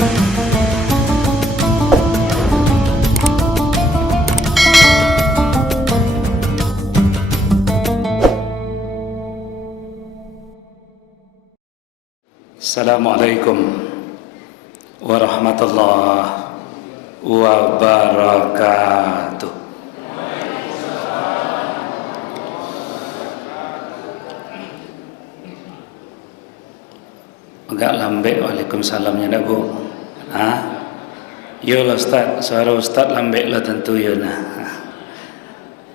Assalamualaikum warahmatullahi wabarakatuh. Agak lambat waalaikumsalamnya nak bu. Yo lah Ustaz, suara Ustaz lambat lah tentu yo nah.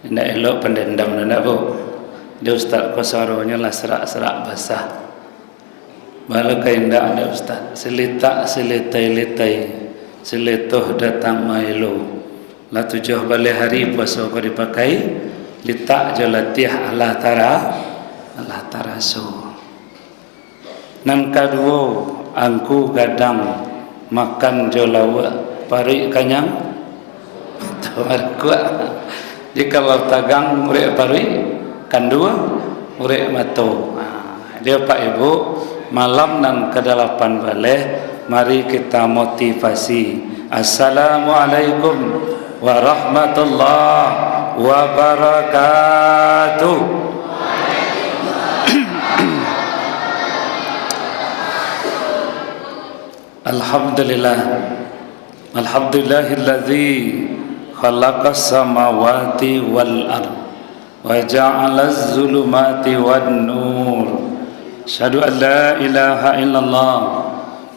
Nak elok pendendam nak bu. Dia Ustaz ko suaranya lah serak-serak basah. Bala kaindak ada Ustaz, selitak selitai-litai, selitoh datang mailo. La tujuh balik hari puasa kau dipakai, litak je latiah Allah Ta'ala so. Nan kadua angku gadang makan jolawa pari kanyang tawar kuat. Jika kalau tagang urek pari kan dua urek mato. Dia Pak Ibu malam nan ke-8 balik, mari kita motivasi. Assalamualaikum warahmatullahi wabarakatuh. Alhamdulillah, alhamdulillahilladzi khalaqas samawati wal ard wa ja'alaz zulumati wan nur. Asyhadu an la ilaha illallah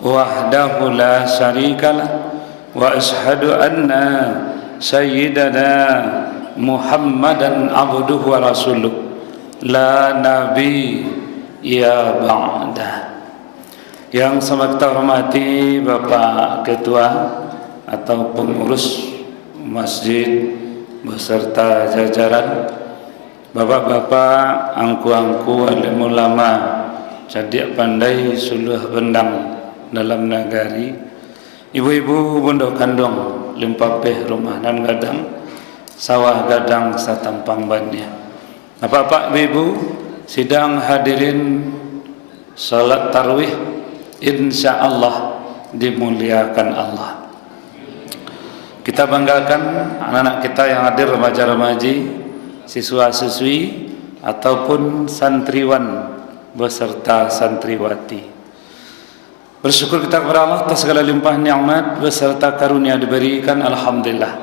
wahdahu la syarikalah wa asyhadu anna sayyidana Muhammadan abduhu wa rasuluh la nabi ya ba'dah. Yang sangat kita hormati Bapak Ketua atau pengurus masjid beserta jajaran, bapak-bapak, angku-angku, alim ulama, cerdik pandai suluh bendang dalam negari, ibu-ibu bunda kandung limpapeh rumah dan gadang sawah gadang satampang bannya. Bapak-bapak, ibu sidang hadirin salat tarawih insyaallah dimuliakan Allah. Kita banggakan anak-anak kita yang hadir, remaja-remaji, siswa-siswi ataupun santriwan beserta santriwati. Bersyukur kita kepada Allah atas segala limpah nikmat beserta karunia diberikan, alhamdulillah.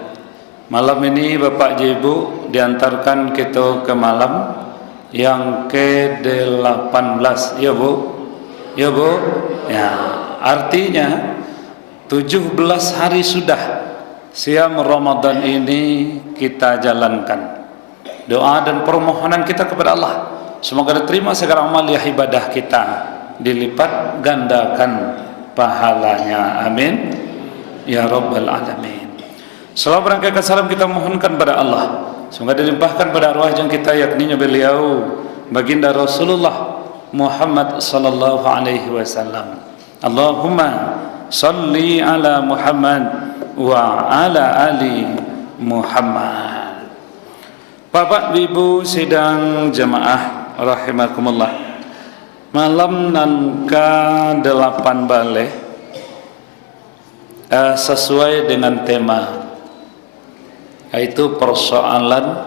Malam ini Bapak Ibu diantarkan kita ke malam yang ke-18, ya Bu? Ya Bu? Ya, artinya 17 hari sudah siam Ramadan ini kita jalankan. Doa dan permohonan kita kepada Allah, semoga diterima segala amal ibadah kita, dilipat gandakan pahalanya, amin ya rabbal alamin. Selawat berangkat salam kita mohonkan pada Allah, semoga dilimpahkan pada arwah yang kita, yakninya beliau baginda Rasulullah Muhammad sallallahu alaihi wasallam. Allahumma salli ala Muhammad wa ala ali Muhammad. Bapak Ibu sidang jemaah rahimakumullah, malam nan ke-8 balik sesuai dengan tema, yaitu persoalan,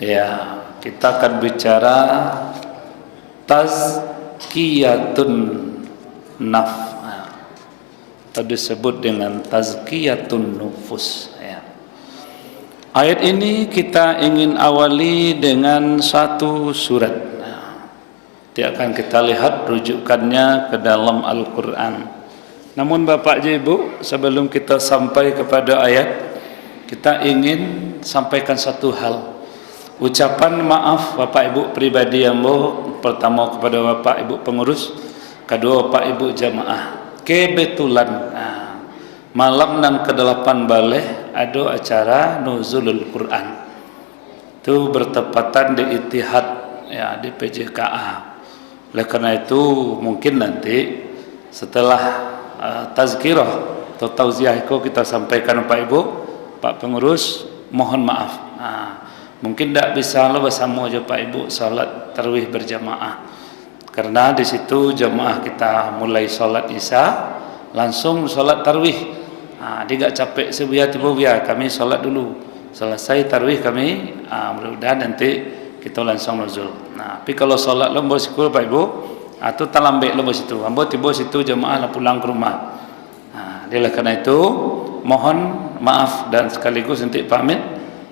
ya, kita akan bicara tazkiyatun nafs, atau disebut dengan tazkiyatun nufus, ya. Ayat ini kita ingin awali dengan satu surat. Nanti akan kita lihat rujukannya ke dalam Al-Quran. Namun Bapak Ibu, sebelum kita sampai kepada ayat, kita ingin sampaikan satu hal. Ucapan maaf Bapak Ibu pribadi yang pertama kepada Bapak Ibu pengurus, kedua Bapak Ibu jamaah. Kebetulan malam nan ke-8 balik ada acara nuzulul Quran. Itu bertepatan di Ittihad, ya, di PJKA. Oleh karena itu mungkin nanti setelah tazkirah atau tauziah kita sampaikan Bapak Ibu, Pak pengurus, mohon maaf. Mungkin tidak bisa lo bersama aja Pak Ibu salat tarawih berjamaah, karena di situ jamaah kita mulai salat isya langsung solat tarawih. Dia gak capek sebiar tiba biar kami solat dulu. Selesai tarawih kami, mudah-mudahan nanti kita langsung nuzul. Tapi kalau solat lombo sikul Pak Ibu, itu talambek lombo situ. Ambo tiba situ jemaah lah pulang ke rumah. Oleh karena itu mohon maaf dan sekaligus nanti pamit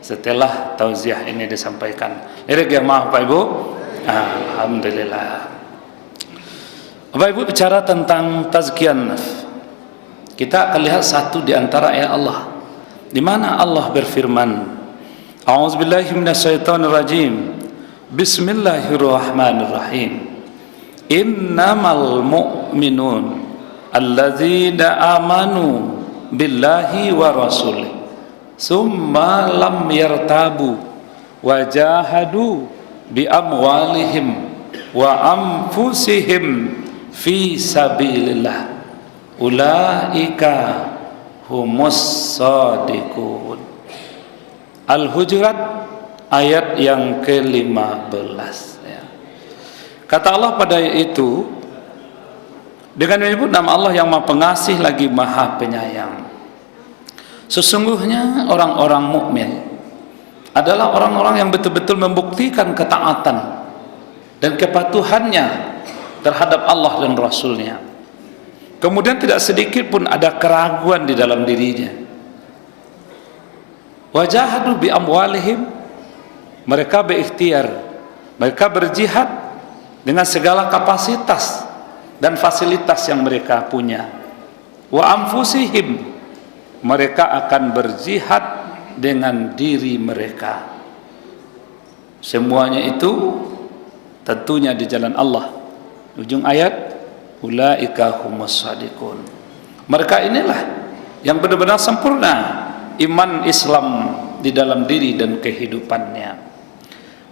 setelah tauziah ini disampaikan. Lirik ya maaf Pak Ibu. Alhamdulillah. Bapak Ibu bicara tentang tazkiyah nafs. Kita akan lihat satu di antara ayat Allah di mana Allah berfirman, A'udzubillahi minasyaitonirrajim. Bismillahirrahmanirrahim. Innamal mu'minun alladzina amanu billahi wa rasulih summa lam yartabu wajahadu bi amwalihim wa anfusihim fi sabilillah ulaika humus shadiqun. Al-Hujurat ayat yang ke-15 ya. Kata Allah pada ayat itu dengan menyebut nama Allah yang Maha Pengasih lagi Maha Penyayang. Sesungguhnya orang-orang mukmin adalah orang-orang yang betul-betul membuktikan ketaatan dan kepatuhannya terhadap Allah dan Rasulnya. Kemudian tidak sedikit pun ada keraguan di dalam dirinya. Wajahadu bi amwalihim, mereka berikhtiar, mereka berjihad dengan segala kapasitas dan fasilitas yang mereka punya. Wa anfusihim, mereka akan berjihad dengan diri mereka. Semuanya itu tentunya di jalan Allah. Ujung ayat, ulaika humus shadiqun. Mereka inilah yang benar-benar sempurna iman Islam di dalam diri dan kehidupannya.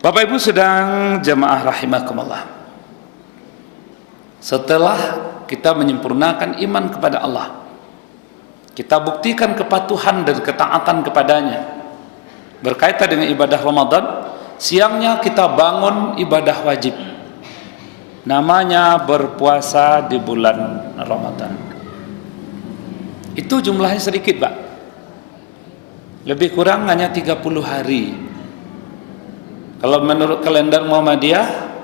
Bapak Ibu sedang jemaah rahimakumullah. Setelah kita menyempurnakan iman kepada Allah, kita buktikan kepatuhan dan ketaatan kepadanya berkaitan dengan ibadah Ramadan. Siangnya kita bangun ibadah wajib, namanya berpuasa di bulan Ramadan. Itu jumlahnya sedikit Pak, lebih kurang hanya 30 hari. Kalau menurut kalender Muhammadiyah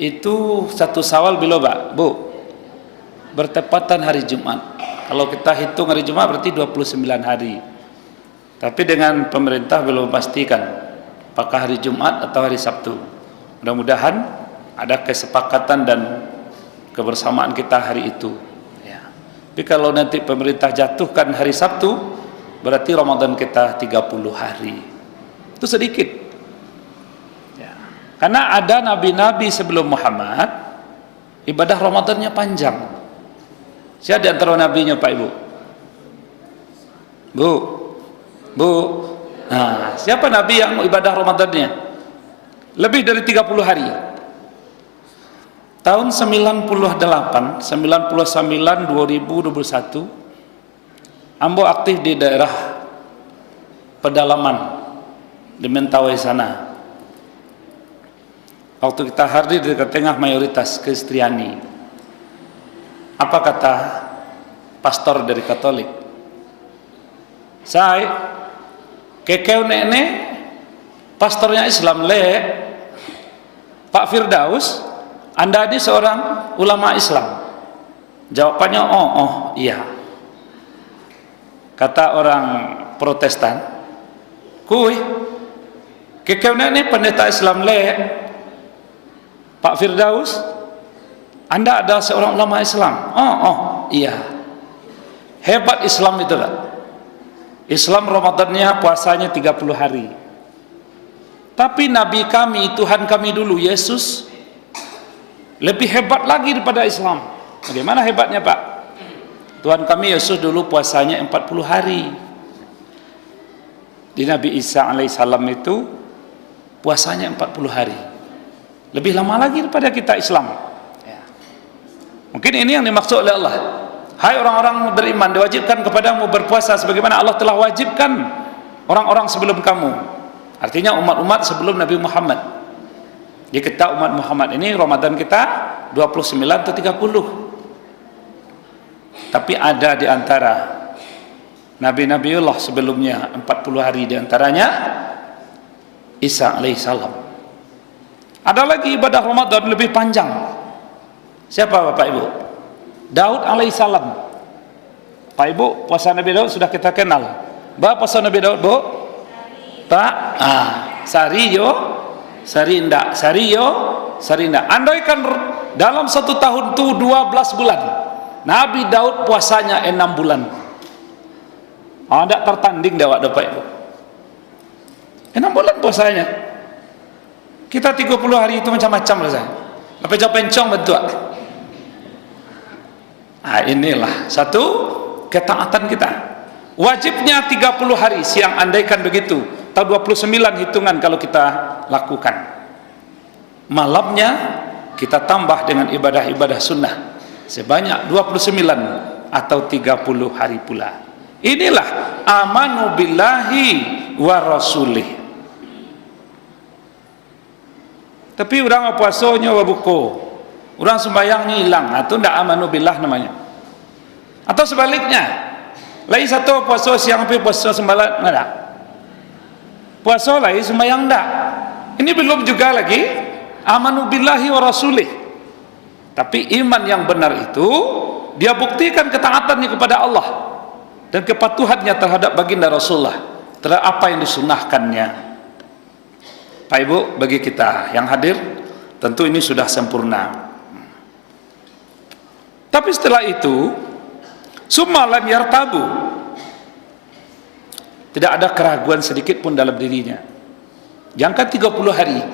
itu 1 Syawal bila Pak, Bu, bertepatan hari Jumat. Kalau kita hitung hari Jumat berarti 29 hari. Tapi dengan pemerintah belum pastikan apakah hari Jumat atau hari Sabtu. Mudah-mudahan ada kesepakatan dan kebersamaan kita hari itu ya. Tapi kalau nanti pemerintah jatuhkan hari Sabtu, berarti Ramadan kita 30 hari. Itu sedikit ya. Karena ada nabi-nabi sebelum Muhammad ibadah Ramadannya panjang. Siapa di antara nabinya Pak Ibu? Bu, siapa nabi yang ibadah Ramadannya lebih dari 30 hari? Tahun 98, 99, 2021 Ambo aktif di daerah pedalaman di Mentawai sana. Waktu kita hadir di tengah mayoritas Kristiani, apa kata pastor dari Katolik? Saya kekeu nenek pastornya Islam le Pak Firdaus, Anda ini seorang ulama Islam. Jawabannya iya. Kata orang Protestan, kui kekeu nenek pendeta Islam le Pak Firdaus, Anda adalah seorang ulama Islam. Iya. Hebat Islam itu Pak. Islam Ramadannya puasanya 30 hari. Tapi Nabi kami, Tuhan kami dulu, Yesus, lebih hebat lagi daripada Islam. Bagaimana hebatnya Pak? Tuhan kami Yesus dulu puasanya 40 hari. Di Nabi Isa alaihissalam itu puasanya 40 hari. Lebih lama lagi daripada kita Islam. Mungkin ini yang dimaksud oleh Allah. Hai orang-orang beriman, diwajibkan kepadamu berpuasa sebagaimana Allah telah wajibkan orang-orang sebelum kamu. Artinya umat-umat sebelum Nabi Muhammad. Di kita umat Muhammad ini Ramadan kita 29 atau 30. Tapi ada di antara Nabi-Nabiullah sebelumnya 40 hari, di antaranya Isa alaihissalam. Ada lagi ibadah Ramadan lebih panjang. Siapa Bapak Ibu? Daud alaihissalam. Pak Ibu, puasa Nabi Daud sudah kita kenal. Berapa puasa Nabi Daud, Bu? Tak? Sari yo, sari ndak. Sari yo, sari ndak. Andaikan dalam 1 tahun itu 12 bulan, Nabi Daud puasanya 6 bulan. Tidak tertanding dah Bapak Ibu. 6 bulan puasanya. Kita 30 hari itu macam-macam rasanya. Apa jauh pencong betul. Inilah satu ketaatan kita. Wajibnya 30 hari siang, andaikan begitu. Tahun 29 hitungan kalau kita lakukan. Malamnya kita tambah dengan ibadah-ibadah sunnah sebanyak 29 atau 30 hari pula. Inilah amanu billahi wa rasulih. Tapi orang puasanya wabuko, orang sembahyangnya hilang, atau tidak amanu billah namanya. Atau sebaliknya, lain satu puasa siang tapi puasa sembahyang tidak. Puasa lain sembahyang tidak. Ini belum juga lagi amanu billahi wa rasulih. Tapi iman yang benar itu dia buktikan ketaatannya kepada Allah dan kepatuhannya terhadap baginda Rasulullah, terhadap apa yang disunahkannya. Pak Ibu, bagi kita yang hadir tentu ini sudah sempurna. Tapi setelah itu summa lam yartabu, tidak ada keraguan sedikit pun dalam dirinya. Jangan 30 hari,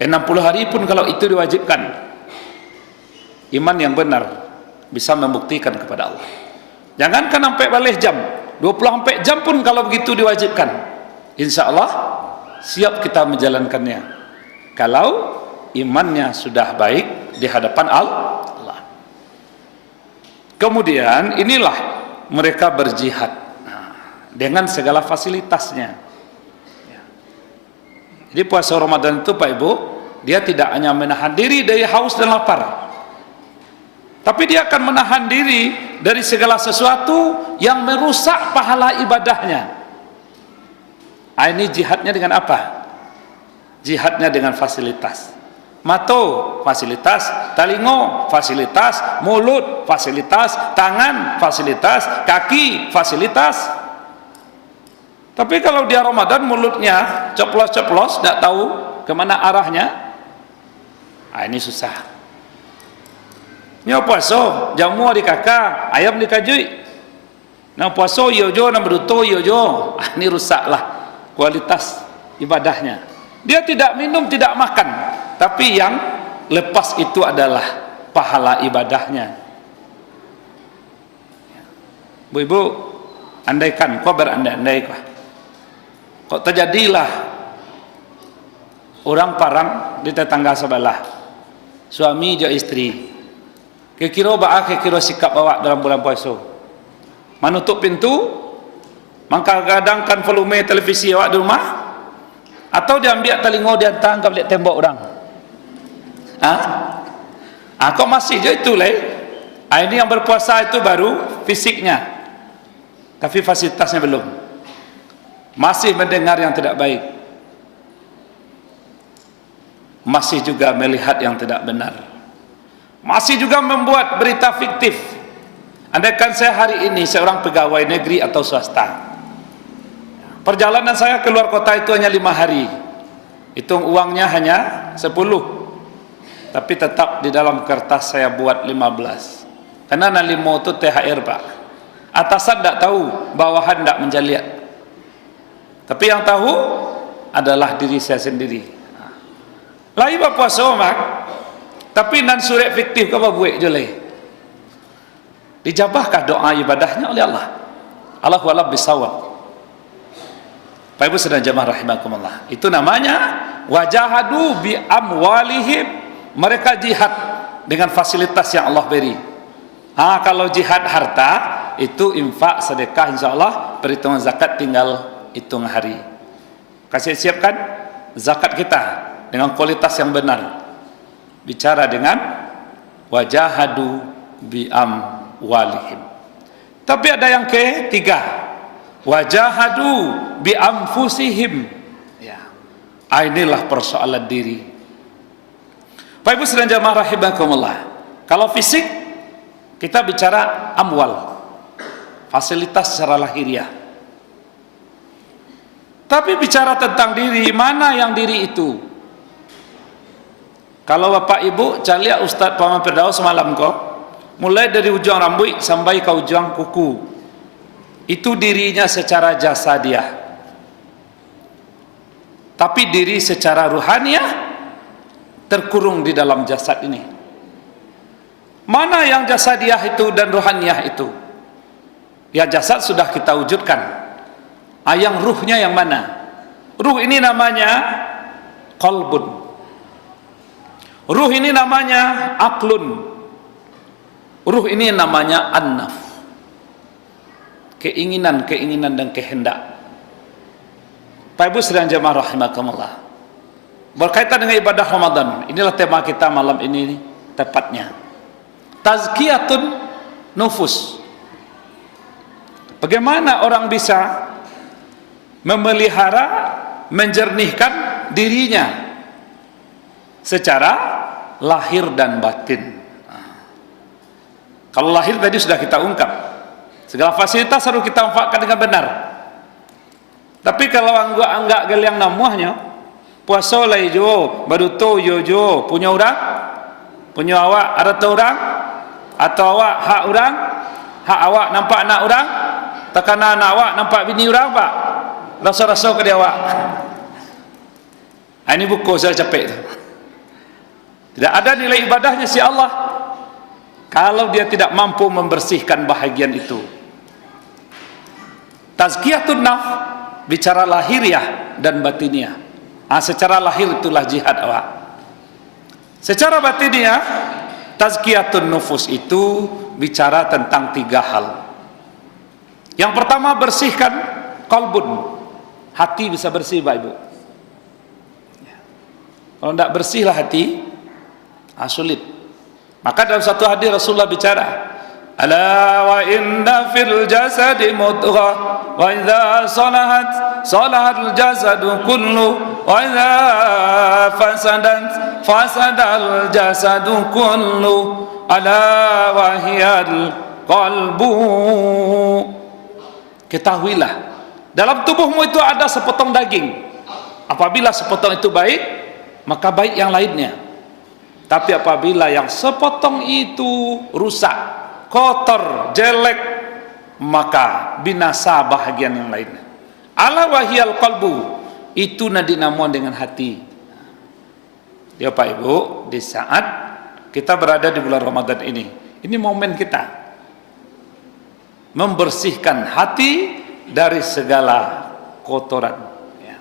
60 hari pun kalau itu diwajibkan, iman yang benar bisa membuktikan kepada Allah. Jangankan sampai balik jam, 24 jam pun kalau begitu diwajibkan, insya Allah siap kita menjalankannya kalau imannya sudah baik di hadapan Allah. Kemudian inilah mereka berjihad dengan segala fasilitasnya. Jadi puasa Ramadan itu Pak Ibu, dia tidak hanya menahan diri dari haus dan lapar, tapi dia akan menahan diri dari segala sesuatu yang merusak pahala ibadahnya. Ini jihadnya dengan apa? Jihadnya dengan fasilitas. Mato, fasilitas. Talingo, fasilitas. Mulut, fasilitas. Tangan, fasilitas. Kaki, fasilitas. Tapi kalau dia Ramadan mulutnya coplos-coplos, tidak tahu kemana arahnya, ini susah. Ini puasa, jamu di kakak, ayam di kajui. Nah puasa yojo, nah beruto yojo, ini rusaklah kualitas ibadahnya. Dia tidak minum, tidak makan, tapi yang lepas itu adalah pahala ibadahnya. Bu-ibu, andaikan, kau berandai-andai kok terjadilah orang parang di tetangga sebelah, suami jo istri, kekiro sikap awak dalam bulan puasa, menutup pintu, menggadangkan volume televisi awak di rumah, atau dia ambil telingo dia tangkap lihat tembok orang. Kok masih je itu lah. Ini yang berpuasa itu baru fisiknya, tapi fasilitasnya belum. Masih mendengar yang tidak baik, masih juga melihat yang tidak benar, masih juga membuat berita fiktif. Andaikan saya hari ini seorang pegawai negeri atau swasta, perjalanan saya keluar kota itu hanya 5 hari, hitung uangnya hanya 10, tapi tetap di dalam kertas saya buat 15, karena 5 itu THR Pak. Atasan tidak tahu, bawahan tidak menjaliat, tapi yang tahu adalah diri saya sendiri. Lain puasa mak, tapi nan surat fiktif kau buat joleh. Dijabahkah doa ibadahnya oleh Allah? Allahu a'lam bisawab. Pak Ibu sedang jamaah rahimakumullah. Itu namanya wajahadu bi amwalihim. Mereka jihad dengan fasilitas yang Allah beri. Kalau jihad harta itu infak sedekah insyaallah, perhitungan zakat tinggal hitung hari. Kasih siapkan zakat kita dengan kualitas yang benar. Bicara dengan wajahadu bi amwalihim. Tapi ada yang ketiga, wajahadu bi anfusihim. Ya. Inilah persoalan diri. Bapak Ibu sedang jamaah rahimakumullah. Kalau fisik kita bicara amwal, fasilitas secara lahiriah. Tapi bicara tentang diri, mana yang diri itu? Kalau Bapak Ibu calia Ustaz Paman Firdaus semalam kok, mulai dari ujung rambut sampai ke ujung kuku, itu dirinya secara jasadiah. Tapi diri secara ruhaniah terkurung di dalam jasad ini. Mana yang jasadiah itu dan ruhaniah itu? Ya, jasad sudah kita wujudkan. Yang ruhnya yang mana? Ruh ini namanya qalbun. Ruh ini namanya aklun. Ruh ini namanya an-naf. Keinginan dan kehendak. Pak Ibu sedang jamaah rahimakumullah. Berkaitan dengan ibadah Ramadan, inilah tema kita malam ini tepatnya. Tazkiyatun nufus. Bagaimana orang bisa memelihara, menjernihkan dirinya secara lahir dan batin. Kalau lahir tadi sudah kita ungkap, segala fasilitas harus kita manfaatkan dengan benar. Tapi kalau anggak geliang namuahnya, puasa lai jo, baduto jo, punya orang, punya awak ada orang, atau awak hak orang, hak awak nampak anak orang, tekanan awak nampak bini orang, Pak. Rasa-rasa ke dia awak. Ini buku saya capek tu. Tidak ada nilai ibadahnya si Allah kalau dia tidak mampu membersihkan bahagian itu. Tazkiyatun naf bicara lahiriah dan batiniah. Secara lahir itulah jihad awak. Secara batiniah, tazkiyatun nufus itu bicara tentang 3 hal. Yang pertama, bersihkan qalbun. Hati bisa bersih, Bapak Ibu. Kalau tidak bersihlah hati, sulit. Maka dalam satu hadis Rasulullah bicara, ala wa inna fil jasadi mudghah wa idza salahat jasadu kullu wa idza fasadal jasadu kullu ala wa hiyal qalbu. Ketahuilah, dalam tubuhmu itu ada sepotong daging. Apabila sepotong itu baik, maka baik yang lainnya. Tapi apabila yang sepotong itu rusak, kotor, jelek, maka binasa bahagian yang lainnya. Ala wahiyal qalbu, itu nadinamuan dengan hati. Ya Pak Ibu, di saat kita berada di bulan Ramadan ini momen kita membersihkan hati dari segala kotoran. Ya.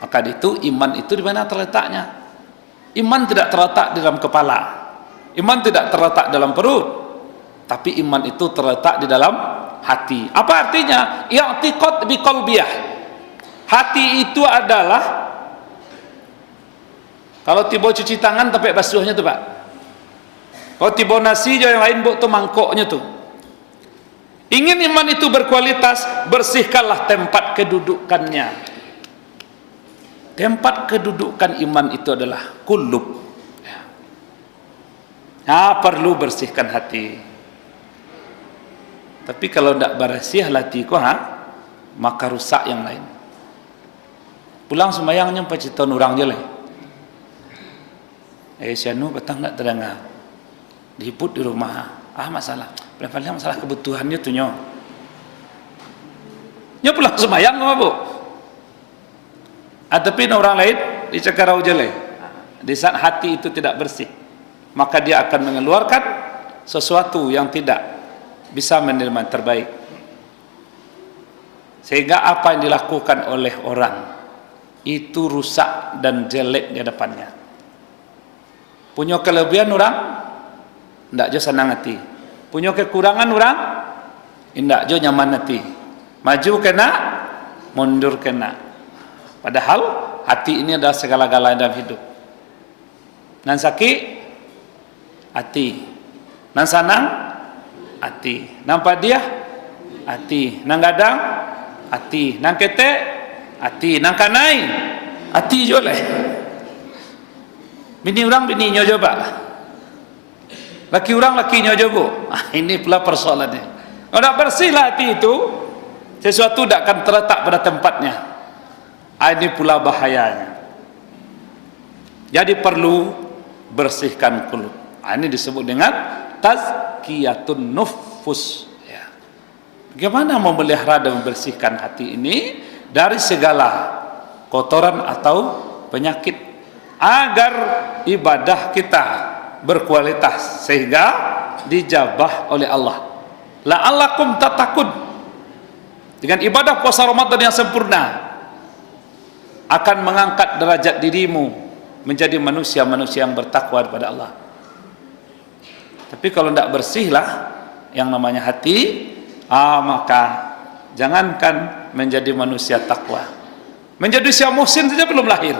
Maka itu iman itu di mana terletaknya? Iman tidak terletak di dalam kepala, iman tidak terletak dalam perut, tapi iman itu terletak di dalam hati. Apa artinya? I'tiqad biqalbiyah. Hati itu adalah, kalau tiba cuci tangan tapi basuhnya tuh Pak, kalau tiba nasi yang lain buat tuh mangkoknya tuh. Ingin iman itu berkualitas, bersihkanlah tempat kedudukannya. Tempat kedudukan iman itu adalah kulub. Perlu bersihkan hati. Tapi kalau tidak bersih hatiku, maka rusak yang lain. Pulang sembahyangnya pacitan orang je lah. Sianu petang tak terdengar. Dihiput di rumah. Masalah. Paling masalah kebutuhannya tu nyo. Nyo pulang sembahyang apa bu? Tapi orang lain dicekarau je lah. Di saat hati itu tidak bersih, maka dia akan mengeluarkan sesuatu yang tidak bisa menerima yang terbaik. Sehingga apa yang dilakukan oleh orang itu rusak dan jelek di depannya. Punya kelebihan orang, tidak jo senang hati. Punya kekurangan orang, tidak jo nyaman hati. Maju kena, mundur kena. Padahal hati ini adalah segala-galanya dalam hidup. Nan sakit hati, Nang sanang hati, nang padiah hati, nang gadang hati, nang ketek hati, nang kanai hati joleh. Bini orang bininya coba, laki orang lakinya coba. Ini pula persoalannya. Kalau tak bersihlah hati itu, sesuatu tak akan terletak pada tempatnya. Ini pula bahayanya. Jadi perlu bersihkan qulub. Ini disebut dengan tazkiyatun nufus. Ya. Bagaimana memelihara dan membersihkan hati ini dari segala kotoran atau penyakit, agar ibadah kita berkualitas sehingga dijabah oleh Allah. La'allakum tattaqun. Dengan ibadah puasa Ramadan yang sempurna akan mengangkat derajat dirimu menjadi manusia-manusia yang bertakwa kepada Allah. Tapi kalau tidak bersihlah yang namanya hati, maka jangankan menjadi manusia takwa, menjadi manusia muhsin saja belum lahir.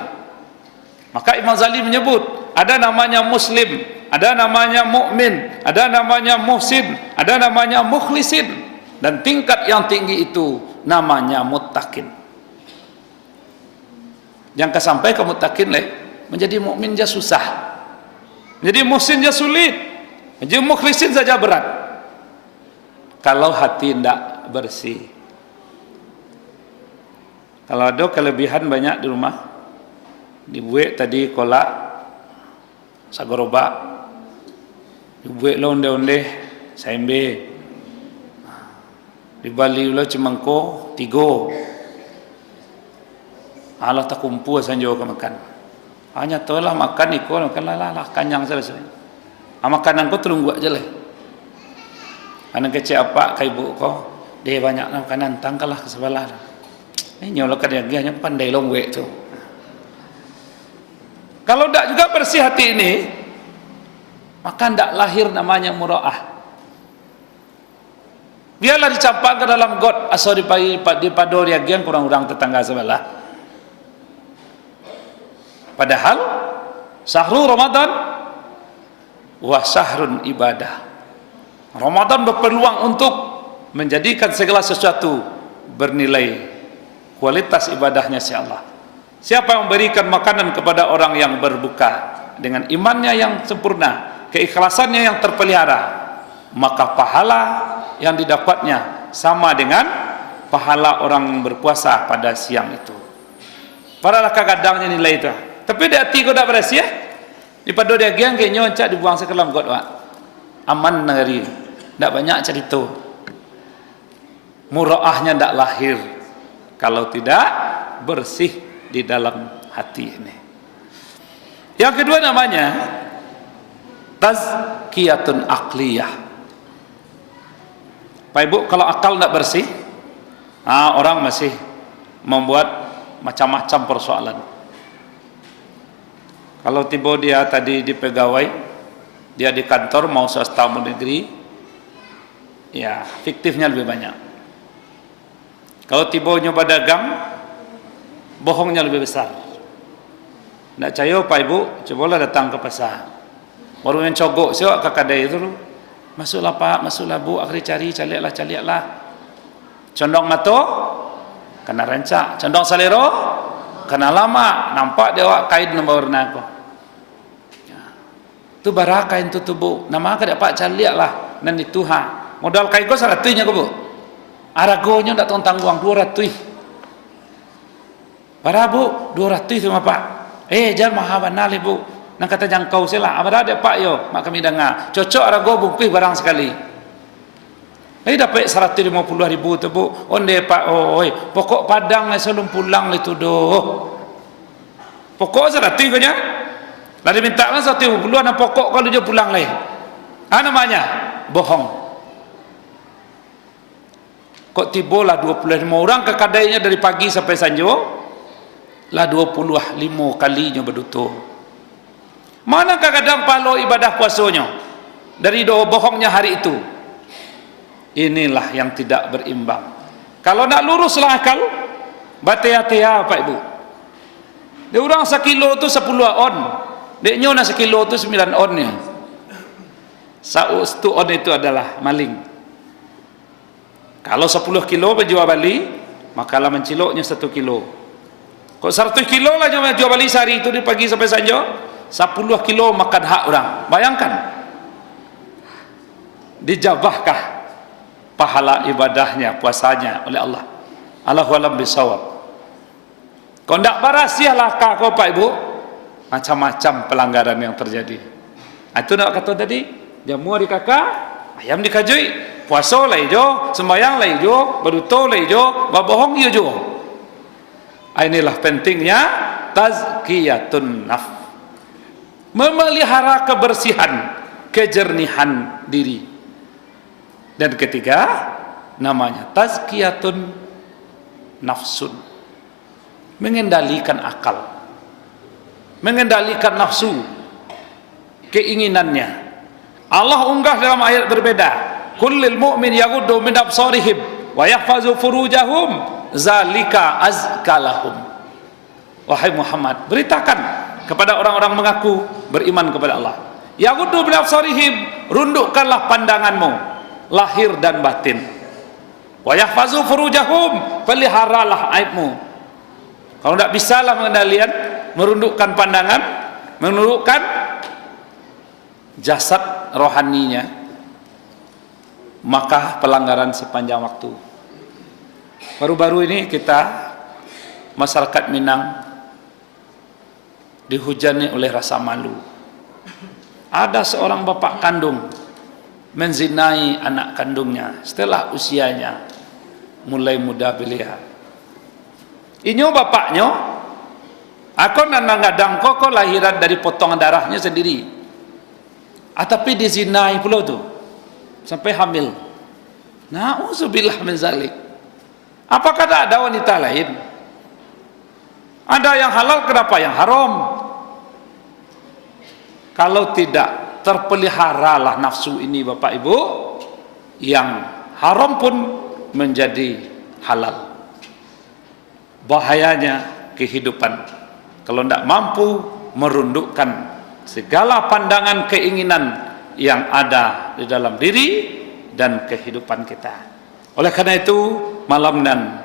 Maka Imam Ghazali menyebut ada namanya muslim, ada namanya mukmin, ada namanya muhsin, ada namanya mukhlisin, dan tingkat yang tinggi itu namanya muttaqin. Yang sampai ke muttaqin menjadi mukmin saja susah, menjadi muhsin saja sulit, menjadi mukhlisin saja berat kalau hati tidak bersih. Kalau ada kelebihan banyak di rumah, dibuat tadi kolak sagoroba, dibuat lo onde-onde saimbe, di Bali lo cemangko tigo, Allah tak kumpu sanjo ke makan. Hanya tolah makan iko makan lah kanyang selesai. Makanan ko terunggu aja lah. Anak kecil apa kai ibu ko, dia banyak makanan tangkalah ke sebelah. Ini nyolok dia hanya pandai longwe tu. Kalau tidak juga bersih hati ini, maka tidak lahir namanya mura'ah. Biarlah dicampakkan ke dalam got atau di pador yang kurang-kurang tetangga sebelah. Padahal syahrul Ramadan wa syahrun ibadah. Ramadan berpeluang untuk menjadikan segala sesuatu bernilai kualitas ibadahnya si Allah. Siapa yang memberikan makanan kepada orang yang berbuka dengan imannya yang sempurna, keikhlasannya yang terpelihara, maka pahala yang didapatnya sama dengan pahala orang yang berpuasa pada siang itu. Padahal kadangnya nilai itu. Tapi di hati kau tak bersih ya? Di pada dia giang kayaknya oncak dibuang sekelam got wak. Aman negeri. Tak banyak cerita. Mura'ahnya tak lahir kalau tidak bersih di dalam hati ini. Yang kedua namanya tazkiyatun aqliyah. Pak Ibu, kalau akal tidak bersih, orang masih membuat macam-macam persoalan. Kalau tiba dia tadi di pegawai, dia di kantor mau swasta mau negeri, ya fiktifnya lebih banyak. Kalau tiba nyoba dagang, bohongnya lebih besar. Nak percaya Pak Ibu, cobalah datang ke pasar. Baru yang cogok siapa ke kedai itu, masuklah Pak, masuklah Bu, akhirnya carilah. Condong mata, kena rancak. Condong salero, kena lama. Nampak dia awak kain nombor warna aku. Tu barang kain tu Bu. Nama ke dapat carilah. Nan itu modal kain kau 100-nya ke Bu. Aragonya tak tanggung 200. Para Bu, 200 tu Pak. Jangan mahal benar Bu. Nang kata jangkau sila. Abada dia Pak yo, mak kami dengar. Cocok arago bukti barang sekali. Dapat 150.000 tu Bu. Onde Pak, pokok padang sebelum pulang itu doh. Pokok 100 kau nya. Lari minta kan 150 dan pokok kalau dia pulang leh. Namanya bohong. Kok tibolah 25 orang ke kadainya dari pagi sampai sanjo, lah 25 kalinya berdutur. Mana kadang palo ibadah puasanya dari doa bohongnya hari itu. Inilah yang tidak berimbang. Kalau nak luruslah akal, batea-tea Pak Ibu. Dia orang 1 kilo tu 10 on. Deknya nak 1 kilo tu 9 on ni. 1 1 on itu adalah maling. Kalau 10 kilo berjual beli, makalah menciloknya 1 kilo. Kalau 100 kilo lah yang jual beli sehari itu, di pagi sampai saja 10 kilo makan hak orang. Bayangkan, dijabahkah pahala ibadahnya, puasanya oleh Allah? Allahu a'lam bisawab. Kalau tidak barasiahlah kau Pak Ibu, macam-macam pelanggaran yang terjadi. Itu nak kata tadi, jamu di kakak, ayam dikajui, puasa lah jo, sembahyang lah jo, berduto lah jo, berbohong ya jo. Inilah pentingnya tazkiyatun nafs, memelihara kebersihan, kejernihan diri. Dan ketiga, namanya tazkiyatun nafsun, mengendalikan akal, mengendalikan nafsu, keinginannya. Allah unggah dalam ayat berbeda, kullil mu'min yaghuddu min absarihim wa yahfazu furujahum zalika azkalahum. Wahai Muhammad, beritakan kepada orang-orang mengaku beriman kepada Allah, yaghuddu min absarihim, rundukkanlah pandanganmu lahir dan batin, wa yahfazu furujahum, peliharalah aibmu. Kalau tidak bisalah mengendalikan, merundukkan pandangan, menundukkan jasad rohaninya, maka pelanggaran sepanjang waktu. Baru-baru ini kita, masyarakat Minang, dihujani oleh rasa malu. Ada seorang bapak kandung menzinai anak kandungnya setelah usianya mulai muda belia. Inyo bapaknya, aku nanang-nadang kok lahiran dari potongan darahnya sendiri, tapi dizinai pula tu sampai hamil. Na'udzubillah min zalik. Apakah tak ada wanita lain? Ada yang halal, kenapa yang haram? Kalau tidak terpeliharalah nafsu ini Bapak Ibu, yang haram pun menjadi halal. Bahayanya kehidupan kalau tidak mampu merundukkan segala pandangan keinginan yang ada di dalam diri dan kehidupan kita. Oleh karena itu, malam dan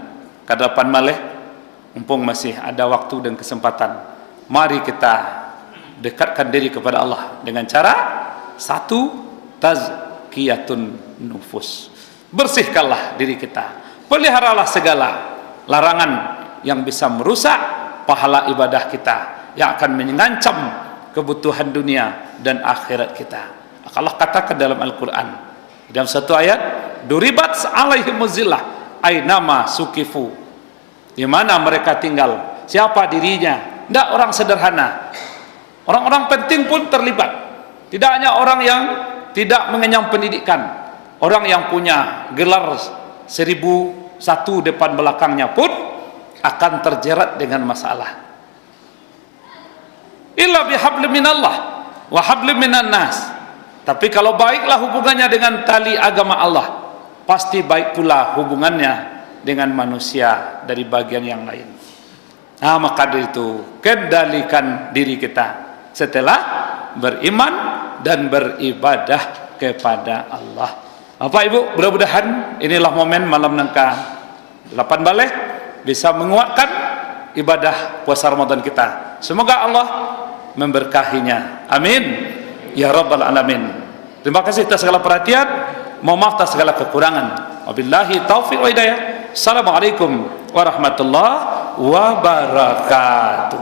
ke depan malih, mumpung masih ada waktu dan kesempatan, mari kita dekatkan diri kepada Allah dengan cara satu, tazkiyatun nufus, bersihkanlah diri kita, peliharalah segala larangan yang bisa merusak pahala ibadah kita, yang akan mengancam kebutuhan dunia dan akhirat kita. Allah katakan dalam Al-Quran, dalam satu ayat, duribat alaihimuzillah ainama sukifu, di mana mereka tinggal, siapa dirinya, tidak orang sederhana, orang-orang penting pun terlibat. Tidak hanya orang yang tidak mengenyam pendidikan, orang yang punya gelar 1001 depan belakangnya pun akan terjerat dengan masalah. Illa bihablim minallah wa hablim minan nas. Tapi kalau baiklah hubungannya dengan tali agama Allah, pasti baik pula hubungannya dengan manusia dari bagian yang lain. Maka dari itu, kendalikan diri kita setelah beriman dan beribadah kepada Allah. Bapak Ibu, mudah-mudahan inilah momen malam nangka 8 baleh bisa menguatkan ibadah puasa Ramadan kita. Semoga Allah memberkahinya. Amin ya rabbal alamin. Terima kasih atas segala perhatian, mohon maaf atas segala kekurangan. Wabillahi taufiq wa hidayah. Assalamualaikum warahmatullahi wabarakatuh.